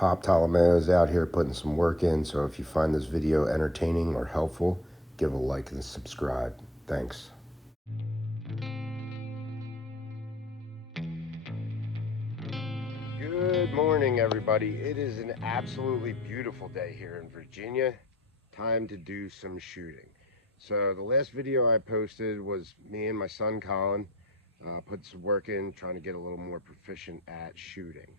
Pop Ptolemaeus out here putting some work in, so if you find this video entertaining or helpful, give a like and subscribe. Thanks. Good morning, everybody. It is an absolutely beautiful day here in Virginia. Time to do some shooting. So the last video I posted was me and my son Colin put some work in, trying to get a little more proficient at shooting.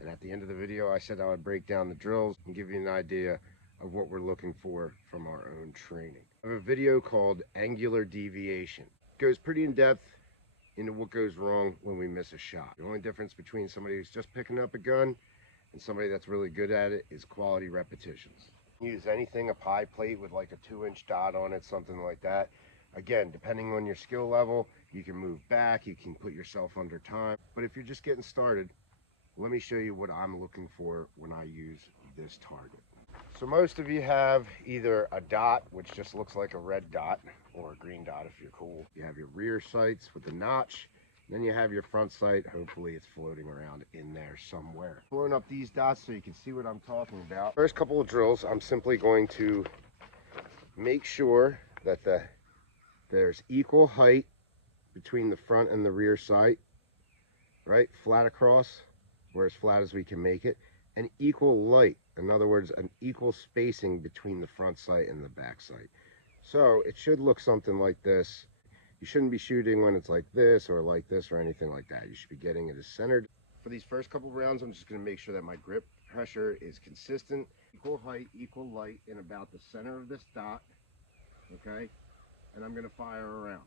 And at the end of the video, I said I would break down the drills and give you an idea of what we're looking for from our own training. I have a video called Angular Deviation. It goes pretty in depth into what goes wrong when we miss a shot. The only difference between somebody who's just picking up a gun and somebody that's really good at it is quality repetitions. Use anything, a pie plate with like a 2-inch dot on it, something like that. Again, depending on your skill level, you can move back, you can put yourself under time. But if you're just getting started, let me show you what I'm looking for when I use this target. So most of you have either a dot, which just looks like a red dot, or a green dot if you're cool. You have your rear sights with the notch, then you have your front sight. Hopefully it's floating around in there somewhere. Blowing up these dots so you can see what I'm talking about. First couple of drills, I'm simply going to make sure that there's equal height between the front and the rear sight, right? Flat across, or as flat as we can make it, and equal light. In other words, an equal spacing between the front sight and the back sight. So it should look something like this. You shouldn't be shooting when it's like this or anything like that. You should be getting it as centered. For these first couple rounds, I'm just going to make sure that my grip pressure is consistent. Equal height, equal light in about the center of this dot, okay? And I'm going to fire around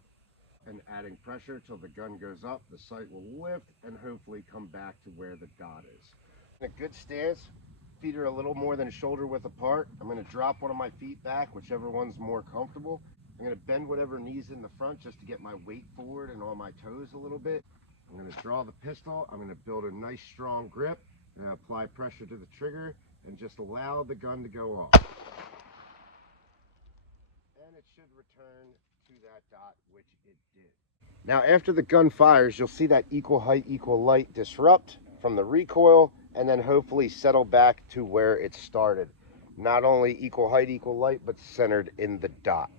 and adding pressure till the gun goes up. The sight will lift and hopefully come back to where the dot is. In a good stance, feet are a little more than shoulder width apart. I'm going to drop one of my feet back, whichever one's more comfortable. I'm going to bend whatever knee's in the front just to get my weight forward and on my toes a little bit. I'm going to draw the pistol. I'm going to build a nice strong grip and apply pressure to the trigger and just allow the gun to go off. And it should return to that dot, which it did. Now after the gun fires, you'll see that equal height, equal light disrupt from the recoil and then hopefully settle back to where it started. Not only equal height, equal light, but centered in the dot.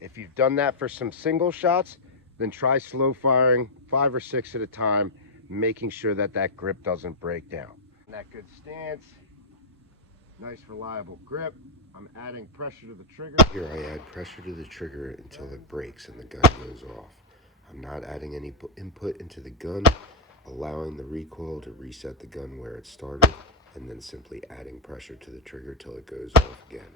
If you've done that for some single shots, then try slow firing 5 or 6 at a time, making sure that that grip doesn't break down. In that good stance, nice reliable grip. I'm adding pressure to the trigger. Here I add pressure to the trigger until it breaks and the gun goes off. I'm not adding any input into the gun, allowing the recoil to reset the gun where it started, and then simply adding pressure to the trigger till it goes off again.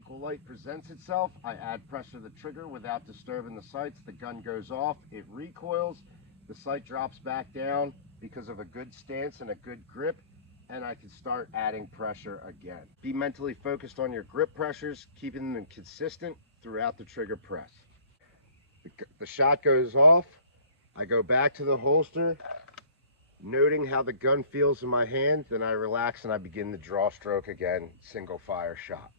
Equal light presents itself. I add pressure to the trigger without disturbing the sights. The gun goes off. It recoils. The sight drops back down because of a good stance and a good grip, and I can start adding pressure again. Be mentally focused on your grip pressures, keeping them consistent throughout the trigger press. The shot goes off. I go back to the holster, noting how the gun feels in my hand. Then I relax and I begin the draw stroke again, single fire shot.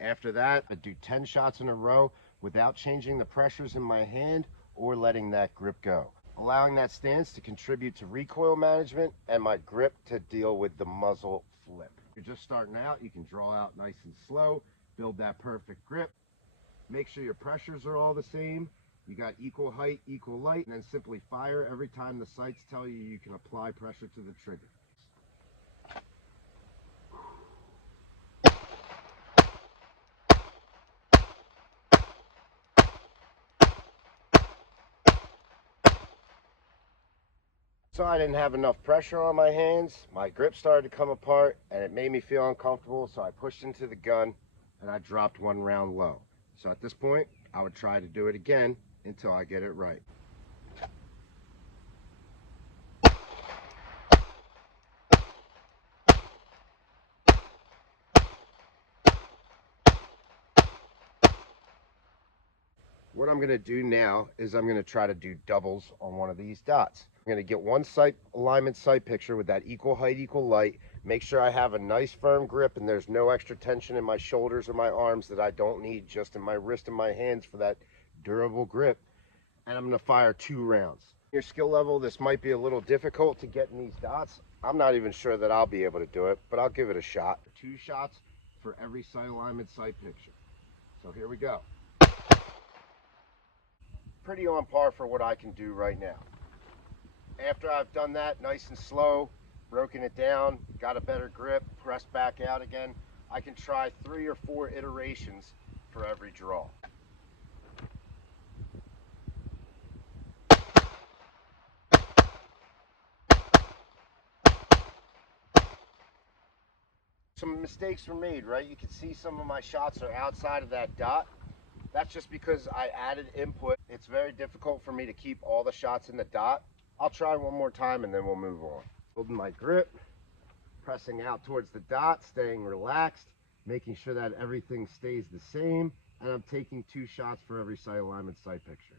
After that, I do 10 shots in a row without changing the pressures in my hand or letting that grip go. Allowing that stance to contribute to recoil management and my grip to deal with the muzzle flip. If you're just starting out, you can draw out nice and slow, build that perfect grip. Make sure your pressures are all the same. You got equal height, equal light, and then simply fire every time the sights tell you you can apply pressure to the trigger. So I didn't have enough pressure on my hands. My grip started to come apart and it made me feel uncomfortable. So I pushed into the gun and I dropped one round low. So at this point, I would try to do it again until I get it right. What I'm going to do now is I'm going to try to do doubles on one of these dots. I'm going to get one sight alignment sight picture with that equal height, equal light. Make sure I have a nice firm grip and there's no extra tension in my shoulders or my arms that I don't need, just in my wrist and my hands for that durable grip. And I'm going to fire 2 rounds. Your skill level, this might be a little difficult to get in these dots. I'm not even sure that I'll be able to do it, but I'll give it a shot. 2 shots for every sight alignment sight picture. So here we go. Pretty on par for what I can do right now. After I've done that nice and slow, broken it down, got a better grip, pressed back out again, I can try 3 or 4 iterations for every draw. Some mistakes were made, right? You can see some of my shots are outside of that dot. That's just because I added input. It's very difficult for me to keep all the shots in the dot. I'll try one more time and then we'll move on. Holding my grip, pressing out towards the dot, staying relaxed, making sure that everything stays the same, and I'm taking 2 shots for every sight alignment sight picture.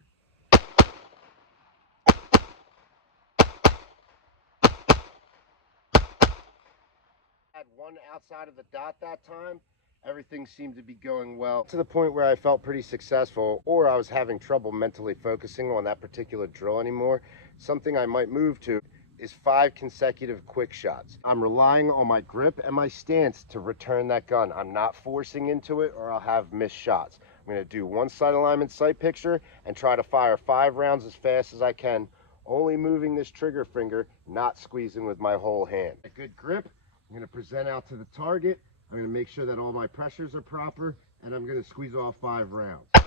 Had one outside of the dot that time. Everything seemed to be going well to the point where I felt pretty successful, or I was having trouble mentally focusing on that particular drill anymore. Something I might move to is 5 consecutive quick shots. I'm relying on my grip and my stance to return that gun. I'm not forcing into it or I'll have missed shots. I'm going to do 1 sight alignment sight picture and try to fire 5 rounds as fast as I can, only moving this trigger finger, not squeezing with my whole hand. A good grip. I'm going to present out to the target. I'm going to make sure that all my pressures are proper, and I'm going to squeeze off 5 rounds. I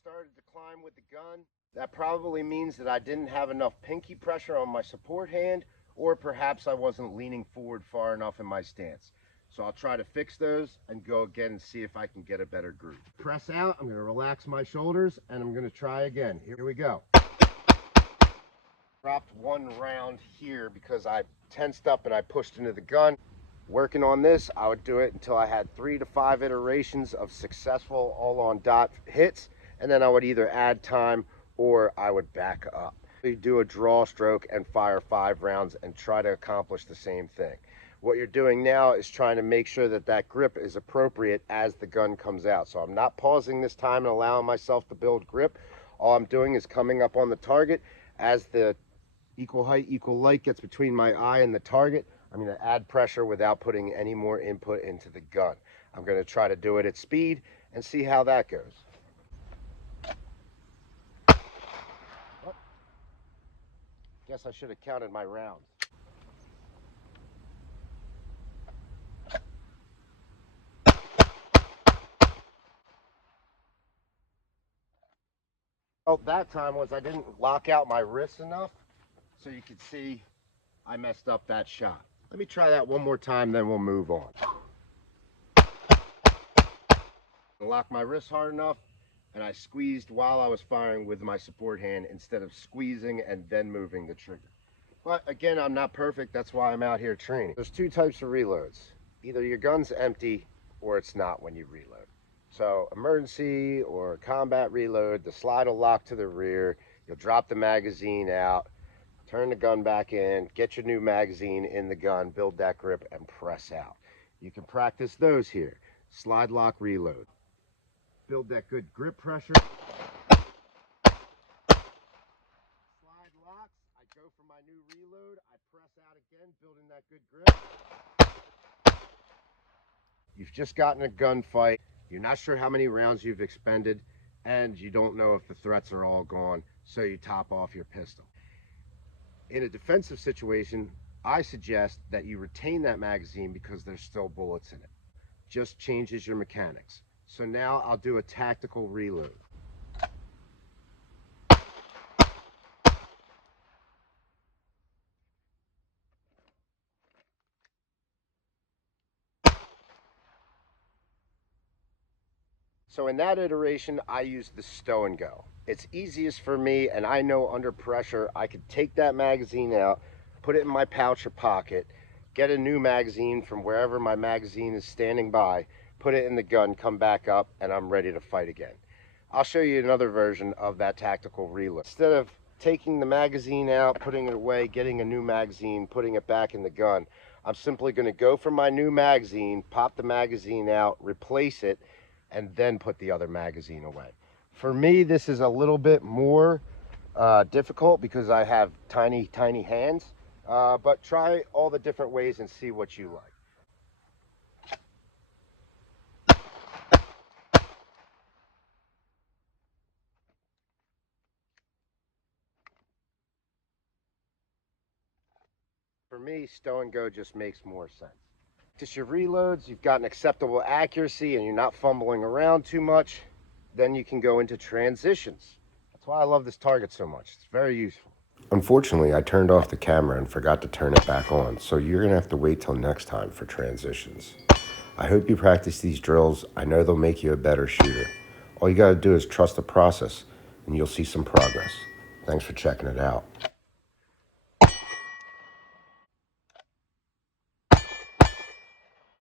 started to climb with the gun. That probably means that I didn't have enough pinky pressure on my support hand, or perhaps I wasn't leaning forward far enough in my stance. So I'll try to fix those and go again and see if I can get a better groove. Press out, I'm going to relax my shoulders, and I'm going to try again. Here we go. Dropped 1 round here because I tensed up and I pushed into the gun. Working on this, I would do it until I had 3 to 5 iterations of successful all on dot hits, and then I would either add time or I would back up. You do a draw stroke and fire 5 rounds and try to accomplish the same thing. What you're doing now is trying to make sure that that grip is appropriate as the gun comes out. So I'm not pausing this time and allowing myself to build grip. All I'm doing is coming up on the target as the equal height, equal light gets between my eye and the target. I'm going to add pressure without putting any more input into the gun. I'm going to try to do it at speed and see how that goes. Oh, guess I should have counted my rounds. Oh, that time was I didn't lock out my wrists enough, so you could see I messed up that shot. Let me try that one more time, then we'll move on. Lock my wrist hard enough, and I squeezed while I was firing with my support hand instead of squeezing and then moving the trigger. But again, I'm not perfect. That's why I'm out here training. There's 2 types of reloads. Either your gun's empty or it's not when you reload. So emergency or combat reload, the slide will lock to the rear. You'll drop the magazine out, turn the gun back in, get your new magazine in the gun, build that grip, and press out. You can practice those here. Slide lock reload. Build that good grip pressure. Slide locks. I go for my new reload. I press out again, building that good grip. You've just gotten a gunfight. You're not sure how many rounds you've expended, and you don't know if the threats are all gone, so you top off your pistol. In a defensive situation, I suggest that you retain that magazine because there's still bullets in it. Just changes your mechanics. So now I'll do a tactical reload. So in that iteration, I used the stow and go. It's easiest for me, and I know under pressure, I could take that magazine out, put it in my pouch or pocket, get a new magazine from wherever my magazine is standing by, put it in the gun, come back up, and I'm ready to fight again. I'll show you another version of that tactical reload. Instead of taking the magazine out, putting it away, getting a new magazine, putting it back in the gun, I'm simply going to go for my new magazine, pop the magazine out, replace it, and then put the other magazine away. For me, this is a little bit more difficult because I have tiny hands, but try all the different ways and see what you like. For me, stow and go just makes more sense. Practice your reloads, you've got an acceptable accuracy and you're not fumbling around too much, then you can go into transitions. That's why I love this target so much. It's very useful. Unfortunately, I turned off the camera and forgot to turn it back on, so you're gonna have to wait till next time for transitions. I hope you practice these drills. I know they'll make you a better shooter. All you gotta do is trust the process and you'll see some progress. Thanks for checking it out.